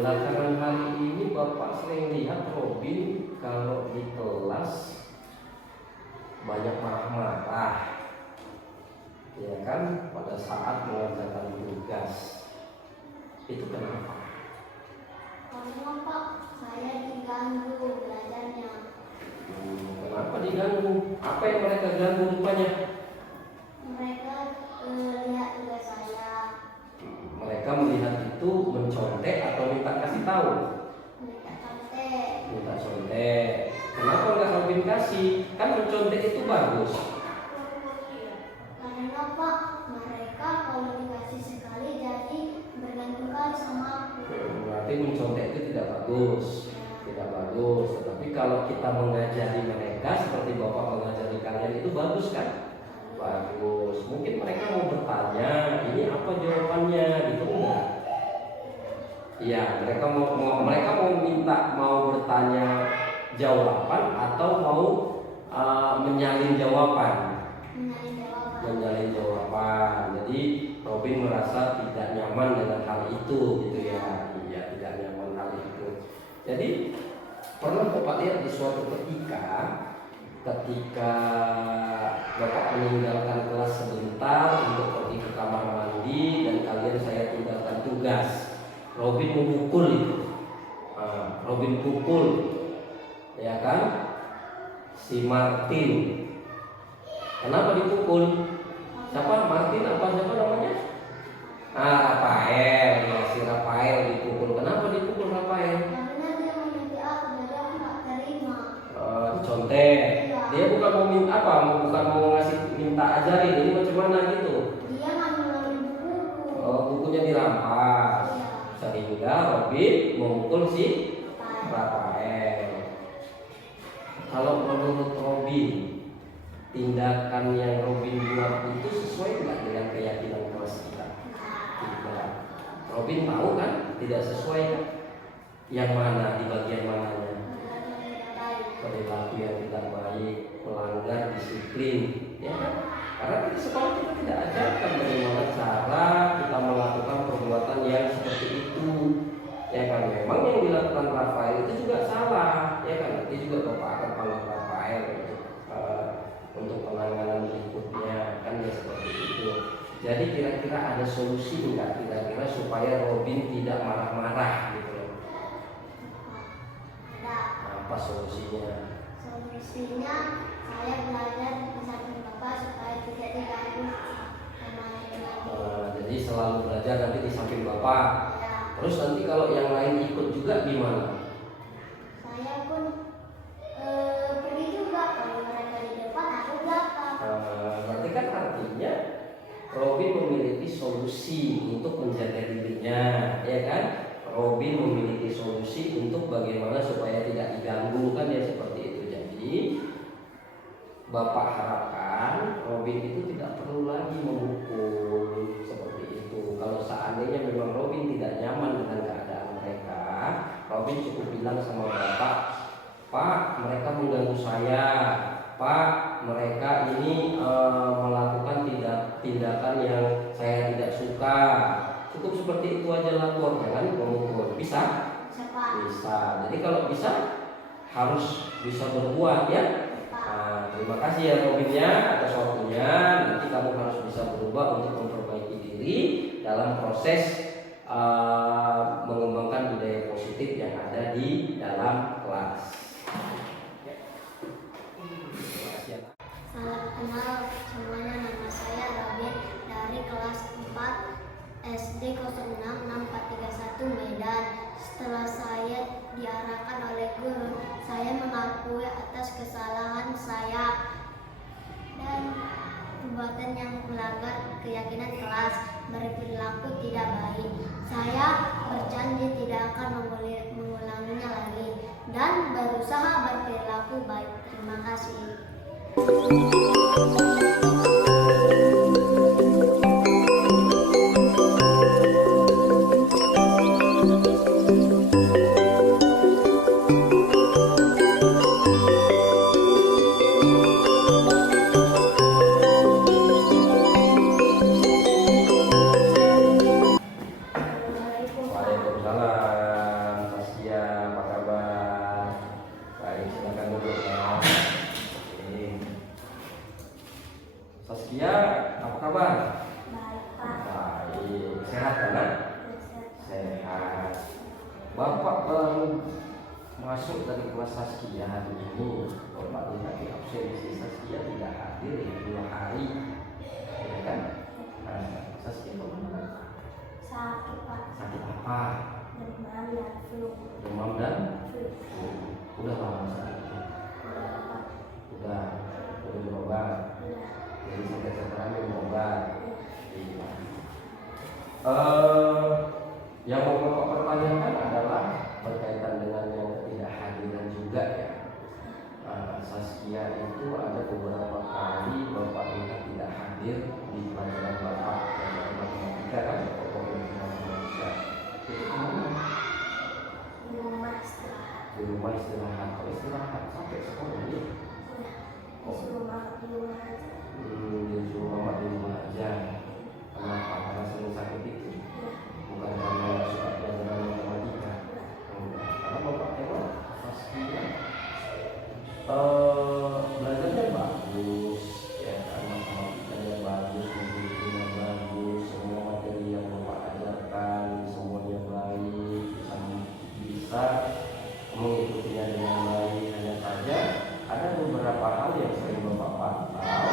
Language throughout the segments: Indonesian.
Belakangan hari ini Bapak sering lihat Robin kalau di kelas banyak marah-marah, ya kan, pada saat mengerjakan tugas. Itu kenapa? Karena Pak, saya diganggu belajarnya. Kenapa diganggu? Apa yang mereka ganggu rupanya? Mereka lihat tugas saya. Mereka melihat itu mencontek atau minta kasih tahu? Minta contek. Minta contek. Kenapa nggak Robin kasih? Kan mencontek itu bagus. Karena Pak, mereka kalau dikasih sekali jadi bergantung kali sama aku. Berarti mencontek itu tidak bagus. Tidak bagus. Tetapi kalau kita mengajari mereka seperti Bapak mengajari kalian itu bagus kan? Bagus. Mungkin mereka mau bertanya, ini apa jawabannya, gitu enggak? Iya, mereka mau minta, mau bertanya jawaban atau mau menyalin jawaban. Menyalin jawaban. Jadi Robin merasa tidak nyaman dengan hal itu, gitu ya. Iya, tidak nyaman hal itu. Jadi pernah Bapak lihat di suatu ketika Bapak meninggalkan kelas sebentar untuk pergi ke kamar mandi dan kalian saya tinggalkan tugas, Robin memukul itu. Robin pukul, ya kan, si Martin. Kenapa dipukul? Siapa? Martin apa siapa namanya? Rafael. Ya, si Rafael dipukul. Kenapa dipukul Rafael? Karena dia menyakiti aku, jadi aku nggak terima. Dicontek. Dia bukan mau minta apa, bukan mau minta ajarin. Ini macam mana gitu? Dia ngambil buku. Bukunya dirampas. Iya. Sehingga Robin memukul si Rafael. Kalau menurut Robin, tindakan yang Robin buat itu sesuai nggak dengan keyakinan kelas kita? Tidak. Robin tahu kan tidak sesuai. Yang mana, di bagian mananya? Perilaku yang tidak baik, melanggar disiplin, ya kan? Karena di sekolah kita tidak ajarkan bagaimana cara kita melakukan perbuatan yang seperti itu, ya kan? Memang yang dilakukan Rafael itu juga salah, ya kan? Nanti juga Bapak akan panggil Rafael untuk penanganan berikutnya, kan ya seperti itu. Jadi kira-kira ada solusi enggak kira-kira supaya Robin tidak marah-marah gitu loh? Apa solusinya? Solusinya saya belajar di samping Bapak supaya tidak diganggu sama yang lain. Jadi selalu belajar nanti di samping Bapak. Ya. Terus nanti kalau yang lain ikut juga gimana? Saya pun pergi juga, kalau mereka di depan aku belakang. Berarti kan artinya Robin memiliki solusi untuk menjaga dirinya, ya kan? Robin memiliki solusi untuk bagaimana supaya tidak diganggu, kan ya seperti itu. Jadi Bapak harapkan Robin itu tidak perlu lagi memukul seperti itu. Kalau seandainya memang Robin tidak nyaman dengan keadaan mereka, Robin cukup bilang sama Bapak, Pak, mereka mengganggu saya. Pak, mereka ini melakukan tindakan yang saya tidak suka. Cukup seperti itu aja lapor, jangan memukul. Bisa? Bisa. Jadi kalau bisa harus bisa berbuat ya. Terima kasih ya Robinnya atas waktunya. Nanti kamu harus bisa berubah untuk memperbaiki diri dalam proses mengembangkan budaya positif yang ada di dalam kelas. Salam kenal semuanya, nama saya Robin dari kelas 4 SD 066431 Medan. Setelah saya diarahkan oleh guru, saya mengakui atas kesalahan saya dan perbuatan yang melanggar keyakinan kelas, berperilaku tidak baik. Saya berjanji tidak akan mengulanginya lagi dan berusaha berperilaku baik. Terima kasih. Waalaikumsalam. sehat karena sehat. Bapak baru masuk dari kelas Saskia hari ini. Bapak lihat di absensi Saskia tidak hadir ya 2 hari, ya kan? Nah, Saskia kemana? Sakit Pak. Sakit apa? Demam dan flu. Demam dan flu. Udah lama sakitnya? Udah berobat. Jadi sampai sekarang minum obat. Iya. Yang mau Bapak pertanyakan adalah berkaitan dengan yang ketidakhadiran juga ya. Saskia itu ada beberapa kali Bapak lihat tidak hadir di pelajaran Bapak pelajaran matematika kan, pokok matematika. Itu kemana? Di rumah istirahat. Di rumah istirahat. Kalau istirahat sampai sekolah ya? Disuruh makan di rumah aja. Disuruh mama di rumah aja. Kenapa? Karena sering sakit itu? Bukan karena nggak suka pelajaran matematika. Karena Bapak tengok Saskia belajarnya bagus, ya kan, matematikanya bagus, bukunya bagus, semua materi yang Bapak ajarkan semuanya baik, bisa mengikutinya dengan baik. Hanya saja ada beberapa hal yang sering Bapak pantau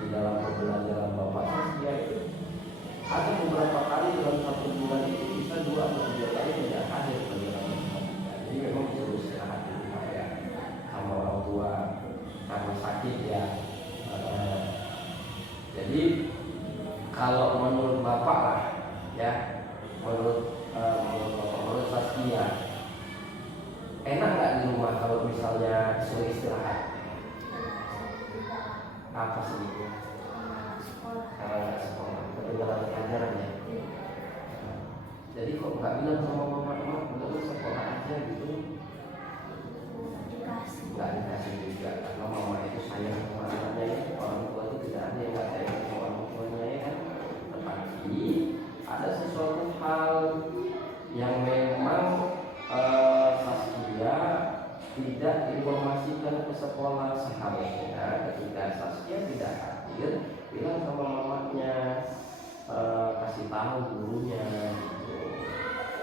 di dalam pembelajaran Bapak Saskia itu. Ada beberapa kali dalam 1 bulan itu bisa 2 atau 3 kali tidak hadir pelajaran matematika. Jadi memang disuruh istirahat di rumah ya sama orang tua karena sakit ya. Jadi kalau menurut Bapak lah ya, menurut Saskia, enak nggak di rumah kalau misalnya suruh istirahat? Apa sedihnya? Karena nggak sekolah, ketinggalan pelajaran ya. Jadi kok nggak bilang sama mama, belum sekolah aja gitu? Nggak dikasih juga, karena mama itu sayang sama anaknya ya. Orang tua itu tidak ada yang nggak sayang sama orang tuanya ya kan. Tetapi ada sesuatu hal yang memang Saskia tidak informasikan ke sekolah. Seharusnya ketika Saskia tidak hadir, bilang sama mamanya, kasih tahu gurunya gitu,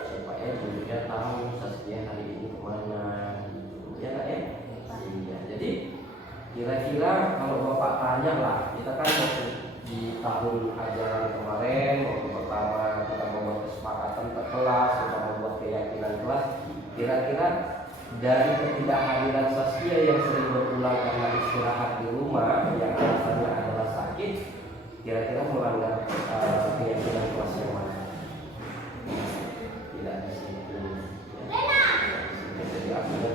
supaya gurunya tahu Saskia hari ini kemana gitu. Ya nggak ya? Iya. Jadi kira-kira kalau Bapak tanya lah, kita kan waktu di tahun ajaran kemarin, waktu pertama kita membuat kesepakatan per kelas, kita membuat keyakinan kelas, kira-kira dari ketidakhadiran Saskia yang sering berulang karena istirahat di rumah yang alasannya adalah sakit, kira-kira melanggar keyakinan kelas yang mana? Tidak disiplin. Ya. Jadi artinya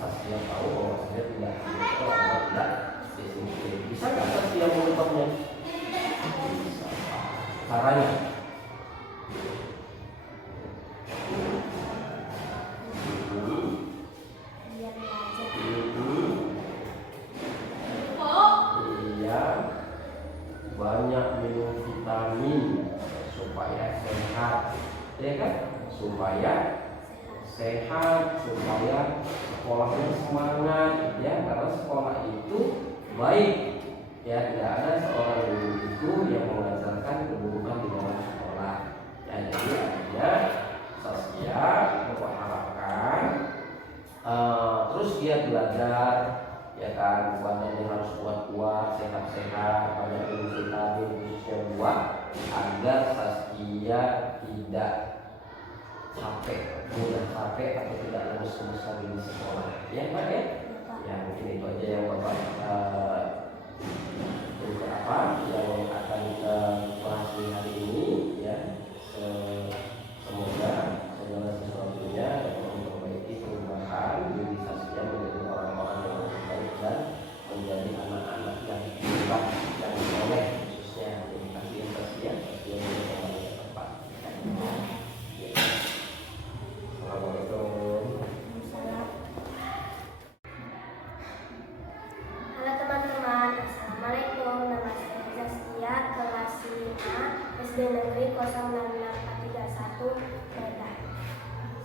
Saskia tahu bahwa dia tidak tidak disiplin. Bisa nggak Saskia mengubahnya? Bisa. Caranya? Banyak minum vitamin supaya sehat, ya kan? Supaya sehat, supaya sekolahnya semangat, ya, karena sekolah itu baik, ya, tidak ada seorang guru itu yang mengajarkan keburukan di dalam sekolah. Ya, jadi artinya Saskia mengharapkan terus dia belajar, ya kan, badannya harus kuat-kuat, sehat-sehat, banyak minum vitamin khususnya buah, agar Saskia tidak capek, mudah capek atau tidak lulus lagi di sekolah. Ya Pak ya? Ya mungkin itu aja yang Bapak yang akan kita bahas di hari ini ya. Semoga segala sesuatunya dapat memperbaiki perubahan diri Saskia menjadi orang-orang yang lebih baik dan menjadi anak-anak yang hebat dan soleh, khususnya yang dikasih Saskia menjadi orang yang tepat. Assalamualaikum. Halo teman-teman, Assalamualaikum. Nama saya Zaskia, kelas 5 SD Negeri 06631 Medan.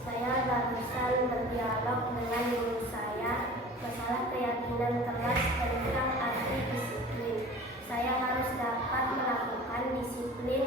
Saya barusan berdialog dengan guru saya masalah keyakinan kelas tentang arti disiplin. Saya harus dapat melakukan disiplin